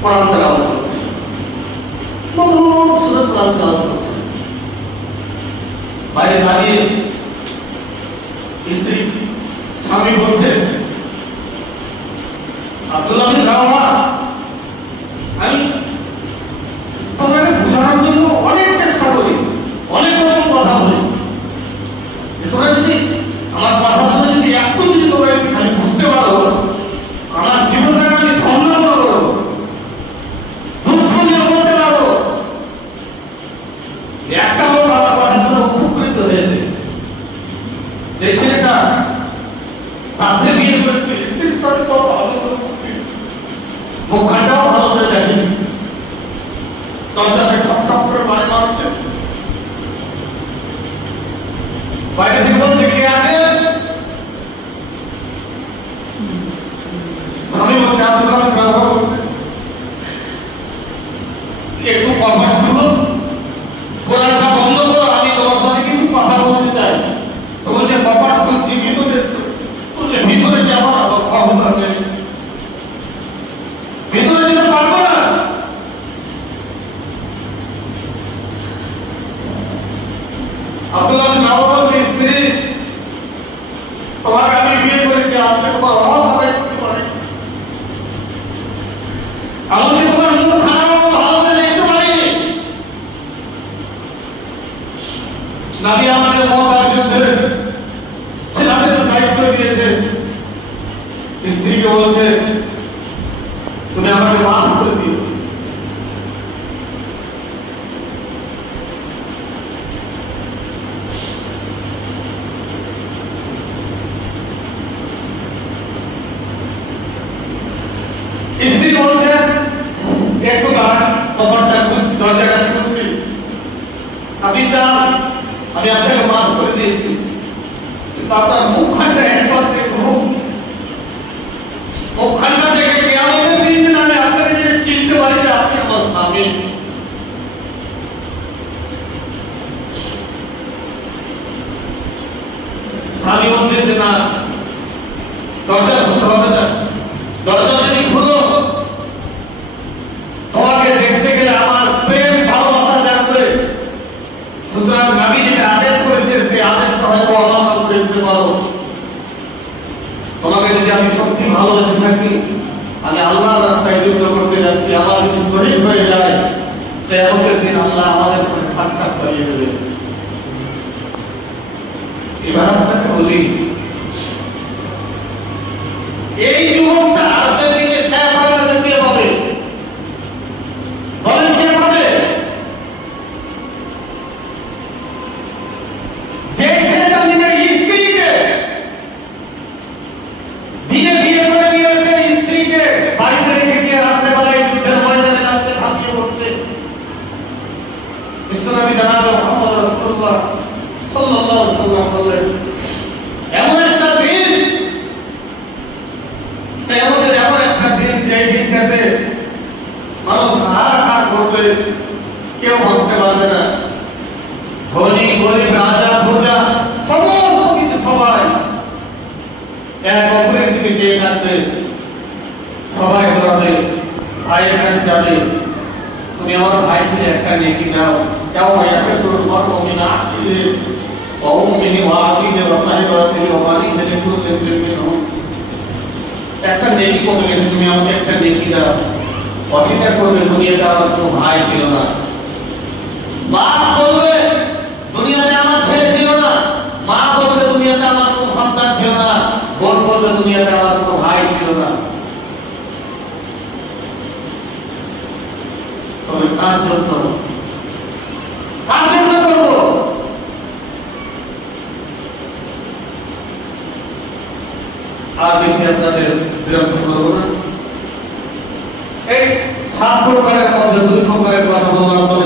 কোরআন তেলাওয়াত করছে, মধুর সুরে কোরআন তেলাওয়াত করছে। বাইরে দাঁড়িয়ে স্ত্রী স্বামী বলছে, আব্দুল্লাহ বিন রাওয়া, আমি তোমাকে বোঝানোর জন্য অনেক চেষ্টা করি, অনেক রকম কথা বলি, তোমরা যদি আমার কথা শুনে যদি একটু যদি তোমরা একটু খালি বুঝতে পারো, আমার জীবনটাকে আমি ধন্য করবো, দুঃখ নিয়ে বলতে পারবো। একটা লোক আমার কথা শুনে উপকৃত হয়েছে। যে ছেলেটা তাতে বিয়ে করেছে, স্ত্রীর সাথে কত আনন্দ, মুখখানটাও ভালো করে দেখেন, দরজাটা ঠক ঠক করে বাড়ি মারছে, বাইরে থেকে বলছে কে আছে? স্বামী বলছে আব্দুল্লাহ বিন রাওয়া বলছে, একটু কভার খুলো, কোরআনটা বন্ধ করো, আমি তোমার সাথে কিছু কথা বলতে চাই। তো বলছে কভার খুলছি, ভিতরে বলছে ভিতরে যাওয়ার ক্ষমতা নেই, ভিতরে যেতে পারবো না। আব্দুল্লাহ বিন রাওয়া বলছে, স্ত্রী তোমাকে আমি বিয়ে করেছি, আপনি তোমার অভাব আদায় করতে পারেন, আমি তোমার মুখ খারাপ ভালো করে দেখতে পারিনি। নবী আমাদের মহতার যুদ্ধে সেনাদের দায়িত্ব দিয়েছে, স্ত্রীকে বলছে তুমি আমাকে মাফ করে দিও। স্ত্রী বলছে একটু দাঁড়ান, কপারটা খুলছি, দরজাটা খুলছি, আপনি চান আমি আপনাকে মাফ করে দিয়েছি, কিন্তু আপনার মুখখানটা একবার দেখুন, মুখখানটা দেখে কিয়ামতের দিন আমি আপনাকে যদি চিনতে পারি যে আপনি আমার স্বামী। স্বামী বলছে যে না, দরজা খুলতে হবে না, দরজা যদি খুলো তোমাকে দেখতে গেলে আমার প্রেম ভালোবাসা জানবে, সুতরাং নবী যেটা আদেশ করেছে সেই আদেশটা হয়তো অমান্য করে দিতে পারো। তোমাকে যদি আমি সত্যি ভালোবেসে থাকি, আমি আল্লাহর রাস্তায় যুদ্ধ করতে যাচ্ছি, আমার যদি শহীদ হয়ে যায়, কিয়ামতের দিন আল্লাহ আমাদের সাথে সাক্ষাৎ করিয়ে দেবে। এবার আপনাকে বলি, এই যুবকটা আরশের দিকে ছায়া পাল্টাতে কে হবে? বলেন কে হবে? যে ছেলেটা নিজের স্ত্রীকে দিনে বিয়ে করে নিয়েছে, স্ত্রীকে বাড়িতে রেখে গিয়ে রাত্রেবেলায় যুদ্ধের ময়দানে যাচ্ছে, ঝাঁপিয়ে পড়ছে। বিশ্বনবী জনাব মুহাম্মদ রাসূলুল্লাহ সাল্লাল্লাহু আলাইহি ওয়াসাল্লাম বললেন, এমন একটা দিন, কিয়ামতের এমন একটা দিন, যে দিনটাতে মানুষ হাহাকার করবে, কেউ বসতে পারবে না, ধনী গরিব রাজা প্রজা সমস্ত কিছু সবাই এক অপরের দিকে চেয়ে থাকবে, সবাই দৌড়াবে, ভাইয়ের কাছে যাবে, তুমি আমার ভাই ছেলে একটা নেকি নাও, কেউ ভাইয়াকে তোর ঘর কমে না ছিলে একটা নেকি কমে গেছে, তুমি আমাকে একটা নেকি দাও। অস্বীকার করবে দুনিয়াতে আমার কোনো ভাই ছিল না, বাপ বলবে দুনিয়াতে আমার ছেলে ছিল না, মা বলবে দুনিয়াতে আমার কোনো সন্তান ছিল না, বোন বলবে দুনিয়াতে আমার কোনো ভাই ছিল না। তবে কার জন্য করবো? আর বেশি আপনাদের বিরক্ত করবো না। এই 7 প্রকারের মধ্যে 2 প্রকারের কথা বললাম, তবে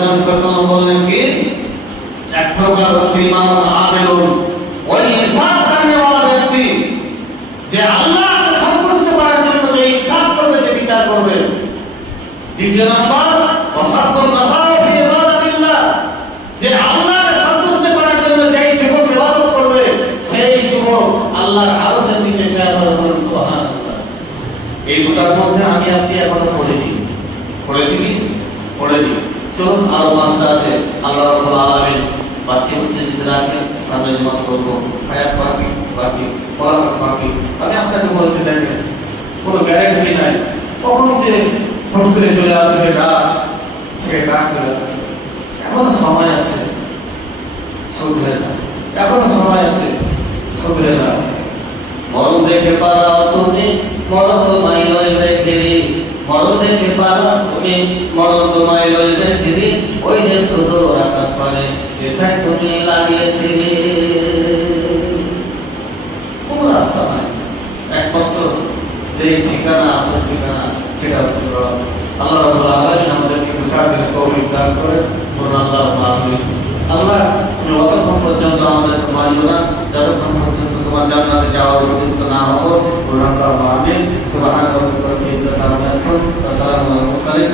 বললেন কি, এক প্রকার হচ্ছে ইমাম আমেলুন, ওই ইনসাফ করনেওয়ালা ব্যক্তি, যে আল্লাহকে সন্তুষ্ট করার জন্য যে ইনসাফ করবে, যে বিচার করবে। দ্বিতীয় নম্বর ওয়াসাফুন নাসারা ফি ইবাদাতিল্লাহ, যে আল্লাহকে সন্তুষ্ট করার জন্য যে যুবক ইবাদত করবে, সেই যুবক আল্লাহর আরশের নিচে ছায়া পাবে। সুবহানাল্লাহ। এই দুটার মধ্যে আমি আপনি এখনো পড়িনি, পড়েছি কি পড়েনি। চলুন আরো 5টা আছে। আল্লাহ রাব্বুল আলামিন বাচ্চা হচ্ছে যদি রাখেন সামনে জমা করবো, হায়াত বাকি বাকি পড়ানো বাকি। আমি আপনাকে বলছি দেখেন কোনো গ্যারেন্টি নাই কখন যে ফোন করে চলে আসবে রাত, সে রাত চলে আসবে। এখনো সময় আছে, শুধরে না, এখনো সময় আছে, শুধরে না। মরণ দেখে পালাও তুমি, মরণ তোমায় লইবে ঘিরে, মরণ দেখে পালাও তুমি, মরণ তোমায় লইবে ঘিরে, ওই যে সুদূর আকাশ পারে যেথায় তুমি লাগিয়েছি। কোন রাস্তা নাই, একমাত্র যে ঠিকানা আসল ঠিকানা সেটা হচ্ছে আল্লাহ রাব্বুল আলামিন আমাদেরকে বুঝার জন্য তৌফিক দান করে। আল্লাহ তুমি অতক্ষণ পর্যন্ত আমাদেরকে মারিও না যতক্ষণ পর্যন্ত তোমার জান্নাতে যাওয়ার উপযুক্ত না হবো। আমিন। সুবহানাল্লাহি ওয়া বিহামদিহি, ওয়া সালামুন আলাল মুরসালিন।